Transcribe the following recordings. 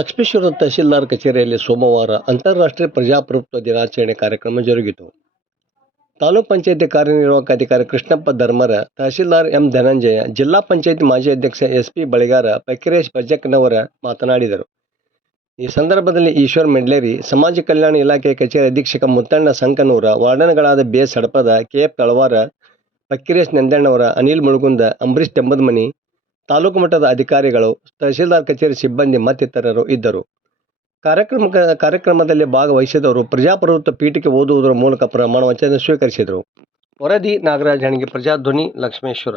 ಲಕ್ಷ್ಮೇಶ್ವರ ತಹಶೀಲ್ದಾರ್ ಕಚೇರಿಯಲ್ಲಿ ಸೋಮವಾರ ಅಂತಾರಾಷ್ಟ್ರೀಯ ಪ್ರಜಾಪ್ರಭುತ್ವ ದಿನಾಚರಣೆ ಕಾರ್ಯಕ್ರಮ ಜರುಗಿತು. ತಾಲೂಕ್ ಪಂಚಾಯತಿ ಕಾರ್ಯನಿರ್ವಾಹಕ ಅಧಿಕಾರಿ ಕೃಷ್ಣಪ್ಪ ಧರ್ಮರ, ತಹಶೀಲ್ದಾರ್ ಎಂ ಧನಂಜಯ, ಜಿಲ್ಲಾ ಪಂಚಾಯತಿ ಮಾಜಿ ಅಧ್ಯಕ್ಷ ಎಸ್.ಪಿ. ಬಳಿಗಾರ, ಫಕೀರೇಶ್ ಬಜ್ಜಕ್ಕನವರ ಮಾತನಾಡಿದರು. ಈ ಸಂದರ್ಭದಲ್ಲಿ ಈಶ್ವರ್ ಮೆಂಡ್ಲೇರಿ, ಸಮಾಜ ಕಲ್ಯಾಣ ಇಲಾಖೆ ಕಚೇರಿ ಅಧೀಕ್ಷಕ ಮುತ್ತಣ್ಣ ಸಂಕನೂರ, ವಾರ್ಡನ್ಗಳಾದ ಬಿ.ಎಸ್. ಹಡಪದ, ಕೆ.ಎಫ್. ತಳವಾರ, ಫಕೀರೇಶ್ ನಂದ್ಯಣ್ಣವರ, ಅನಿಲ್ ಮುಳುಗುಂದ, ಅಂಬರೀಶ್ ತೆಂಬದಮನಿ, ತಾಲೂಕು ಮಟ್ಟದ ಅಧಿಕಾರಿಗಳು, ತಹಶೀಲ್ದಾರ್ ಕಚೇರಿ ಸಿಬ್ಬಂದಿ ಮತ್ತಿತರರು ಇದ್ದರು. ಕಾರ್ಯಕ್ರಮದಲ್ಲಿ ಭಾಗವಹಿಸಿದವರು ಪ್ರಜಾಪ್ರಭುತ್ವ ಪೀಠಿಕೆ ಓದುವುದರ ಮೂಲಕ ಪ್ರಮಾಣ ವಚನ ಸ್ವೀಕರಿಸಿದರು. ವರದಿ ನಾಗರಾಜ್ ಹಣಗಿ, ಪ್ರಜಾಧ್ವನಿ, ಲಕ್ಷ್ಮೇಶ್ವರ.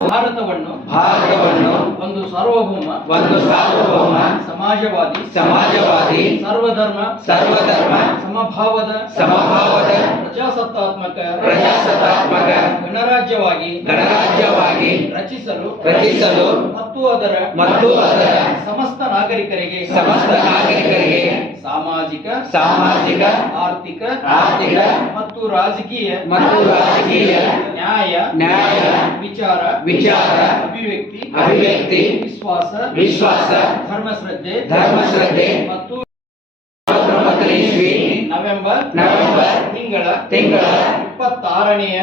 ಭಾರತವನ್ನು ಒಂದು ಸಾರ್ವಭೌಮ ಸಮಾಜವಾದಿ ಸರ್ವಧರ್ಮ ಸಮಭಾವದ ಪ್ರಜಾಸತ್ತಾತ್ಮಕ ಗಣರಾಜ್ಯವಾಗಿ ರಚಿಸಲು ಮತ್ತು ಅದರ ಸಮಸ್ತ ನಾಗರಿಕರಿಗೆ ಸಾಮಾಜಿಕ ಆರ್ಥಿಕ ಮತ್ತು ರಾಜಕೀಯ ನ್ಯಾಯ ವಿಚಾರ ಅಭಿವ್ಯಕ್ತಿ ವಿಶ್ವಾಸ ಧರ್ಮಶ್ರದ್ಧೆ ಮತ್ತು ನವೆಂಬರ್ ತಿಂಗಳ 26ನೆಯ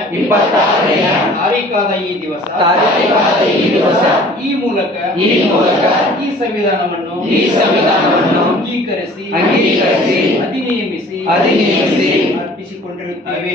ತಾರೀಖಾದ ಈ ದಿವಸ ಈ ಮೂಲಕ ಈ ಸಂವಿಧಾನವನ್ನು ಅಂಗೀಕರಿಸಿ ಅಧಿನಿಯಮಿಸಿ ಅರ್ಪಿಸಿಕೊಂಡಿರುತ್ತೇವೆ.